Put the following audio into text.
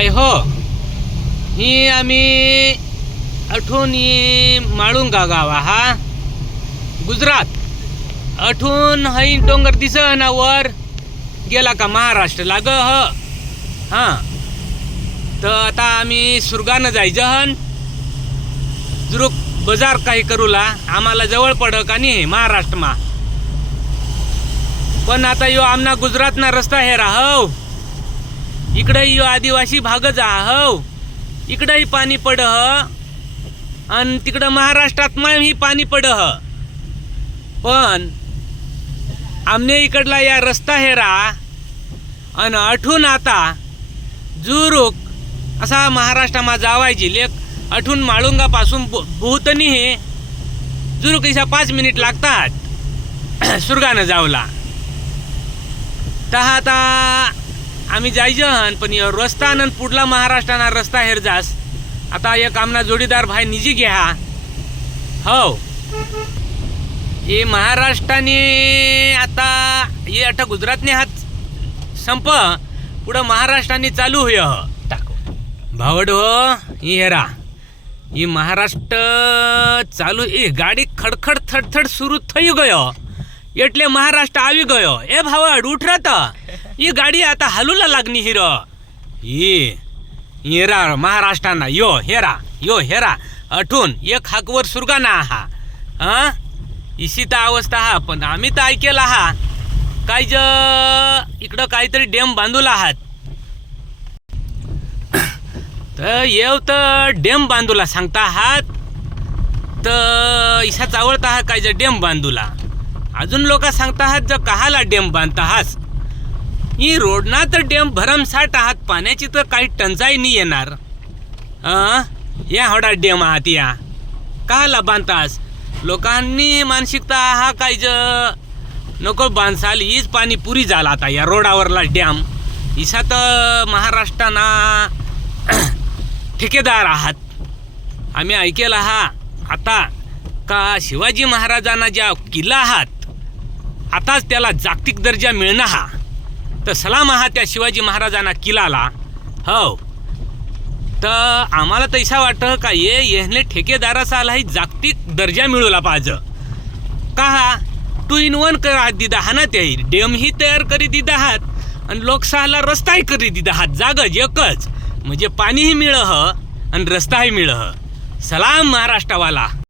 bye हो ही आम्ही अठून माळुंगा गाव हा गुजरात अठून हई डोंगर दिसन वर गेला का महाराष्ट्र लाग हां तर आता आम्ही सुरगानं जायचं हन जुरुक बाजार काही करूला आम्हाला जवळ पड का नाही महाराष्ट्रमा पण आता यो आमना गुजरातना रस्ता हे राहव इकडे यो आदिवासी भागच हो इकडेही पाणी पड आणि तिकडं महाराष्ट्रात ही पाणी पड पण आमने इकडला या रस्ता हेरा आणि अठून आता जुरुक असा महाराष्ट्रामा जावायची लेख अठून माळुंगापासून बहुतनी हे जुरुक इसा 5 मिनिट लागतात सुरगानं जावला तर आता आम्ही जायचं पण रस्ता न पुढला महाराष्ट्राना रस्ता हेर जास आता एक आमना जोडीदार भाई निजी घ्या हो ये महाराष्ट्राने आता ये अठा गुजरातने हात संप पुढं महाराष्ट्राने चालू होय भावड हो ही हेरा ये महाराष्ट्र चालू ए गाडी खडखड थडथड सुरू થઈ ગયો એટલે महाराष्ट्र આવી ગયો ए भावड उठ रहा ये गाडी आता हलूला लागनी हिरो ये हेरा महाराष्ट्राना यो हेरा अठून एक हाकवर सुरगाना हा हां इसी तर अवस्था हा पण आम्ही तर ऐकेला हा काय ज इकडं काहीतरी डॅम बांधूला आहात तर येव तर डॅम बांधूला सांगता आहात तर इसा चावळता हा काय ज डॅम बांधूला अजून लोक सांगता आहात ज कहाला डॅम बांधता हास ही रोडना तर डॅम भरमसाठ आहात पाण्याची तर काही टंचाई नाही येणार या होडा डॅम आहात या कहाला बांधतास लोकांनी मानसिकता हा काय ज नको बांधसाल हीच पाणी पुरी झाला आता या रोडावरला डॅम इसा तर महाराष्ट्राना ठेकेदार आहात आम्ही ऐकेला हा आता का शिवाजी महाराजांना ज्या किल्ला आहात आताच त्याला जागतिक दर्जा मिळणं हा तर सलाम आहात त्या शिवाजी महाराजांना किल्लाला हो तर आम्हाला तैसा वाटतं का येहने ठेकेदाराचालाही जागतिक दर्जा मिळवला पाहिजे का 2 in 1 करा दिदा हा ना ते डॅमही तयार करी दिदा आहात आणि लोकसहाला रस्ताही करी दिदा आहात जागच एकच म्हणजे पाणीही मिळह आणि रस्ताही मिळह सलाम महाराष्ट्रावाला